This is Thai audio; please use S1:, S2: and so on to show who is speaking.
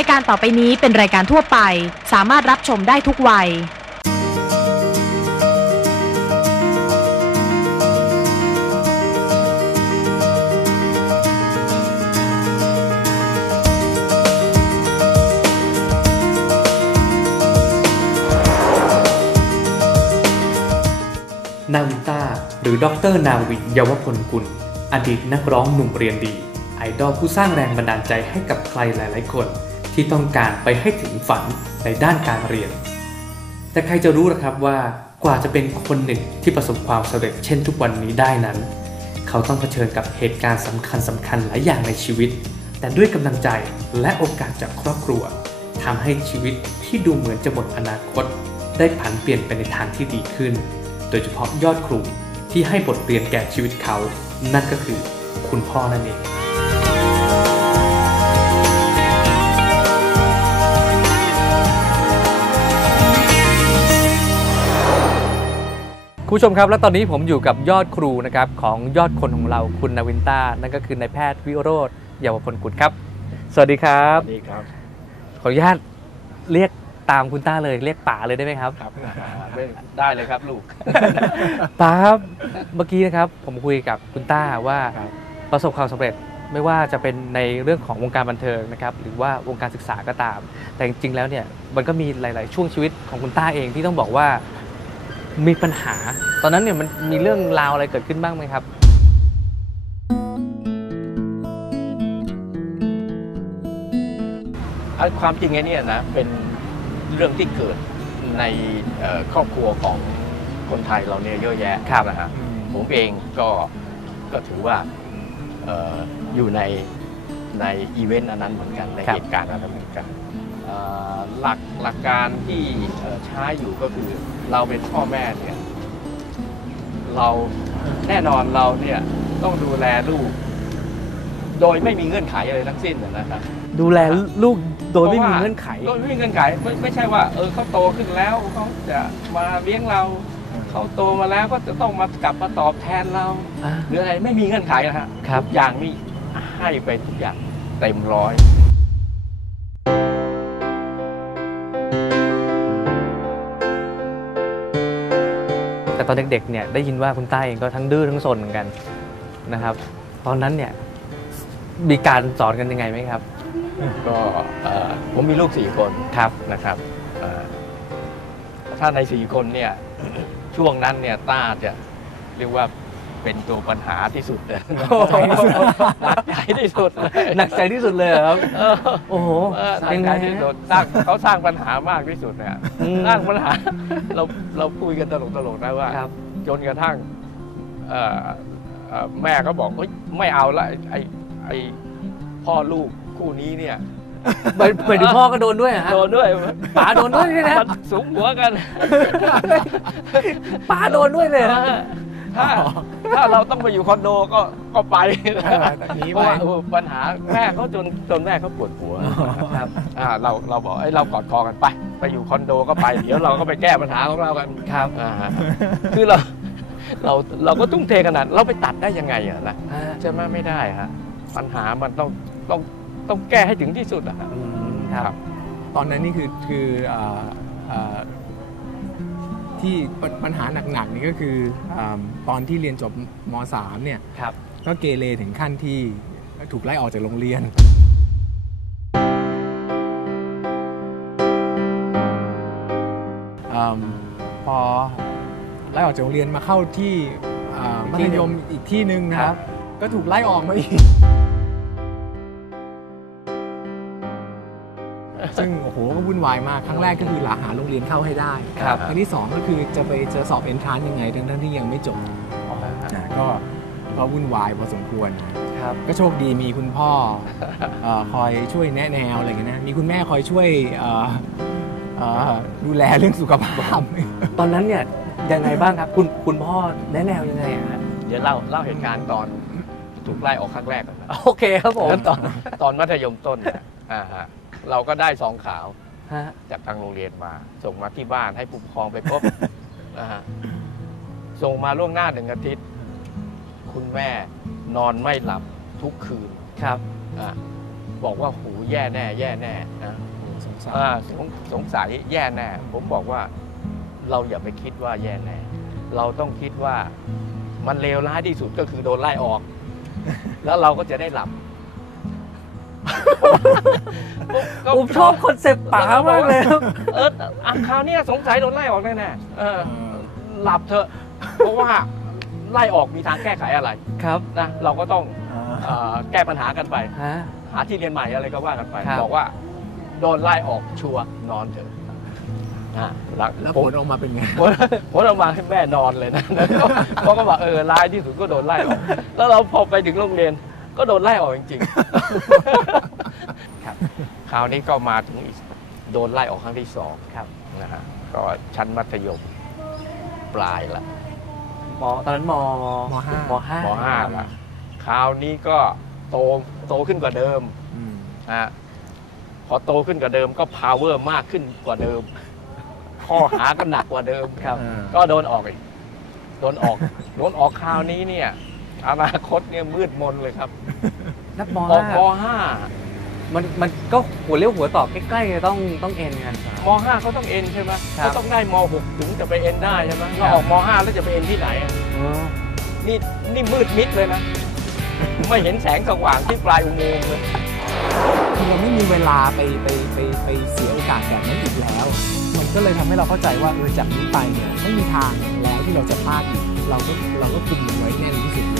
S1: ายการต่อไปนี้เป็นรายการทั่วไป สามารถรับชมได้ทุกวัย
S2: นาวินต้าหรือดรนาวินเยาวพลกุล อดีตนักร้องหนุ่มเรียนดี ไอดอลผู้สร้างแรงบันดาลใจให้กับใครหลาย ๆ คน ที่ต้องการไปให้ถึงฝันในด้านการเรียน แต่ใครจะรู้ล่ะครับว่ากว่าจะเป็นคนหนึ่งที่ประสบความสำเร็จเช่นทุกวันนี้ได้นั้น เขาต้องเผชิญกับเหตุการณ์สำคัญสำคัญหลายอย่างในชีวิต แต่ด้วยกำลังใจและโอกาสจากครอบครัวทำให้ชีวิตที่ดูเหมือนจะหมดอนาคต ได้ผันเปลี่ยนไปในทางที่ดีขึ้น โดยเฉพาะยอดครูที่ให้บทเรียนแก่ชีวิตเขา นั่นก็คือคุณพ่อนั่นเอง คุณผู้ชมครับ และตอนนี้ผมอยู่กับยอดครูนะครับของยอดคนของเราคุณนาวินต้านั่นก็คือนายแพทย์วิโรธเยาวพลกุลครับ สวัสดีครับ
S3: ดีครับ
S2: ขออนุญาตเรียกตามคุณต้าเลยเรียกป๋าเลยได้ไหมครับ
S3: ครับได้เลยครับลูก
S2: ป๋าครับเมื่อกี้นะครับ ผมคุยกับคุณต้าว่า
S3: ครับ
S2: ประสบความสำเร็จไม่ว่าจะเป็นในเรื่องของวงการบันเทิงนะครับหรือว่าวงการศึกษาก็ตาม แต่จริงๆแล้วเนี่ยมันก็มีหลาย ๆ ช่วงชีวิตของคุณต้าเองที่ต้องบอกว่า มีปัญหา ตอนนั้นเนี่ยมันมีเรื่องราวอะไรเกิดขึ้นบ้างไหมครับ
S3: เอาความจริงไอ้เนี่ยนะเป็นเรื่องที่เกิดในเอ่อครอบครัวของคนไทยเราเนี่ยเยอะแยะ
S2: ครับ
S3: นะฮะผมเองก็ก็ถือว่าเอ่ออยู่ในในอีเวนต์อันนั้นเหมือนกันใน
S2: ครับ
S3: เหตุการณ์อันนั้นเหมือนกันเอ่อ หลักหลักการที่เอ่อใช้อยู่ก็คือเราเป็นพ่อแม่เนี่ยเราแน่นอนเราเนี่ยต้องดูแลลูก โดยไม่มีเงื่อนไขอะไรทั้งสิ้นนะครับ
S2: ดูแลลูกโดยไม่มีเงื่อนไข
S3: โดยไม่มีเงื่อนไขไม่ไม่ใช่ว่า เออเขาโตขึ้นแล้วเขาจะมาเลี้ยงเราเขาโตมาแล้วก็จะต้องมากลับมาตอบแทนเรา
S2: อ่า
S3: หรืออะไรไม่มีเงื่อนไขนะฮะ
S2: ครับ
S3: ทุกอย่างนี่ให้ไปทุกอย่างเต็มร้อย
S2: แต่ตอนเด็กๆเนี่ยได้ยินว่าคุณต้าเองก็ทั้งดื้อทั้งซนเหมือนกันนะครับ ตอนนั้นเนี่ยมีการสอนกันยังไงไหมครับ
S3: ก็เอ่อผมมีลูกสี่คน
S2: ครับ
S3: นะครับเอ่อถ้าในสี่คนเนี่ย ช่วงนั้นเนี่ยต้าจะเรียกว่า เป็นตัวปัญหาที่สุดเลยหนักใจที่สุดเลย
S2: หนักใจที่สุดเลยเหรอครับ
S3: เออ
S2: โอ้โห
S3: เออหนั
S2: ยั
S3: ก
S2: ง
S3: ใจ
S2: ไง
S3: ที่สุ
S2: ฮะ
S3: ดสร้างเขาสร้างปัญหามากที่สุดเนี่ย
S2: อืม
S3: สร้างปัญหาเราเราคุยกันตลกๆนะว่า
S2: ครับ
S3: จนกระทั่งเอ่อเอ่อแม่ก็บอกเฮ้ยไม่เอาละไอ้ไอ้ไอ้พ่อลูกคู่นี้เนี่ย
S2: ไปไปถึงพ่อก็โดนด้วยเหรอฮะ
S3: โดนด้วย
S2: ป๋าโดนด้วยเนี่ยนะ
S3: มันสูงหัวกัน
S2: ป๋าโดนด้วยเลยเหรอ
S3: ถ้าถ้าเราต้องไปอยู่คอนโดก็ก็ไป
S4: หนี
S3: เพ
S4: ไป
S3: ราะว่าเออปัญหาแม่เขาจนจนแม่เขาปวดหัว
S2: ครับ
S3: อ่าเราเราบอกไอ้ยเรากอดคอกันไป ไปอยู่คอนโดก็ไป เดี๋ยวเราก็ไปแก้ปัญหาของเรากัน
S2: ครับ
S3: อ่าฮะคือเราเราเราก็ทุ่มเทขนาดเราไปตัดได้ยังไงอะนะ
S2: อ่า
S3: ใช่ไหมไม่ได้ฮะปัญหามันต้องต้องต้องแก้ให้ถึงที่สุดอะฮะ
S2: อืมครับ
S4: ตอนนั้นนี่คือคืออ่าอ่า ที่ปปัญหาหนักๆนี่ก็คืออาตอนที่เรียนจบม .3 เนี่ย
S2: ครับ
S4: ก็เกเรถึงขั้นที่ถูกไล่ออกจากโรงเรียนอมพอไล่ออกจากโรงเรียนมาเข้าที่อ่ามัธยมอีกที่หนึ่งนะครับ ก็ถูกไล่ออกมาอีก ซึ่งโอ้โหก็วุ่นวายมากครั้งแรกก็คือหาหาโรงเรียนเข้าให้ได้
S2: ครับ
S4: ครั้งที่สองก็คือจะไปจะสอบเอนทรานยังไงทั้งทั้งๆที่ยังไม่จบนะก็ก็วุ่นวายพอสมควร
S2: ครับ
S4: ก็โชคดีมีคุณพ่อเอ่อคอยช่วยแนะแนวอะไรอย่างเงี้ยนะมีคุณแม่คอยช่วยเอ่อเอ่อดูแลเรื่องสุขภาพ
S2: ตอนนั้นเนี่ยยังไงบ้างครับ คุณคุณพ่อแนะแนวยังไงอะฮะ
S3: เดี๋ยวเล่าเล่าเหตุการณ์ตอนถูกไล่ออกครั้งแรกก่อนนะ
S2: โอเคครับผม
S3: แล้วตอนตอนมัธยมต้นเนี่ยอ่าฮะ เราก็ได้ซองขาว
S2: ฮะ
S3: จากทางโรงเรียนมา ส่งมาที่บ้านให้ผู้ปกครองไปพบนะฮะส่งมาล่วงหน้าหนึ่งอาทิตย์ คุณแม่นอนไม่หลับทุกคืน
S2: ครับ
S3: อะบอกว่าหูแย่แน่ แย่แน่นะ
S4: สงสาร
S3: อ่าสงสงสัยแย่แน่ ผมบอกว่าเราอย่าไปคิดว่าแย่แน่ เราต้องคิดว่ามันเลวร้ายที่สุดก็คือโดนไล่ออก แล้วเราก็จะได้หลับ
S2: ผมชอบคอนเซปต์ป๋ามากเลยครับ
S3: เอออะคราวเนี้ยสงสัยโดนไล่ออกแน่ๆเออหลับเถอะ เพราะว่าไล่ออกมีทางแก้ไขอะไร
S2: ครับ
S3: นะเราก็ต้อง
S4: อ่า
S3: เอ่อแก้ปัญหากันไป
S2: ฮะ
S3: หาที่เรียนใหม่อะไรก็ว่ากันไป
S2: ครับ
S3: บอกว่า โดนไล่ออกชัวร์นอนเถอะอะหลัง
S4: แล้ว
S3: ผ
S4: ผมลออกมาเป็นไง
S3: ผลผลออกมาให้แม่นอนเลยนะเพราะก็บอกเออร้ายที่สุดก็โดนไล่ออกแล้วเราพอไปถึงโรงเรียน ก็โดนไล่ออกจริงๆครับคราวนี้ก็มาถึงอีกโดนไล่ออกครั้งที่สองครับนะฮะก็ชั้นมัธยมปลายละ
S2: มตอนนั้นม
S4: มห้าม
S2: ห้าม
S3: ห้าละคราวนี้ก็โตโตขึ้นกว่าเดิม
S4: อืม
S3: นะฮะพอโตขึ้นกว่าเดิมก็ power มากขึ้นกว่าเดิม ข้อหาก็หนักกว่าเดิม
S2: ครับ
S4: อ่า
S3: ก็โดนออกอีกโดนออกโดนออกคราวนี้เนี่ย อนาคตเนี่ยมืดมนเลยครับ
S2: นักม
S3: ออก
S2: ห้าม
S3: ห้า
S2: มันมันก็หัวเลี้ยวหัวต่อใกล้ๆต้องต้องเอ็นกัน
S3: มห้าเขาต้องเอ็นใช่ไหม
S2: ครับ
S3: เขาต้องได้มหกถึงจะไปเอ็นได้ใช่ไหม
S2: ครั
S3: เรา
S2: บ
S3: ออกมห้าแล้วจะไปเอ็นที่ไหนอะ
S2: เออ
S3: นี่นี่มืดมิดเลยนะ ไม่เห็นแสงสว่างที่ปลายอุโมงค์เลย
S4: คือเราไม่มีเวลาไปไปไปไปเสียโอกาสแบบนั้นอีกแล้ว มันก็เลยทำให้เราเข้าใจว่าเออจากนี้ไปเนี่ยไม่มีทางแล้วที่เราจะพลาดอีกเราก็เราก็คุมมันไว้แน่นที่สุดเลย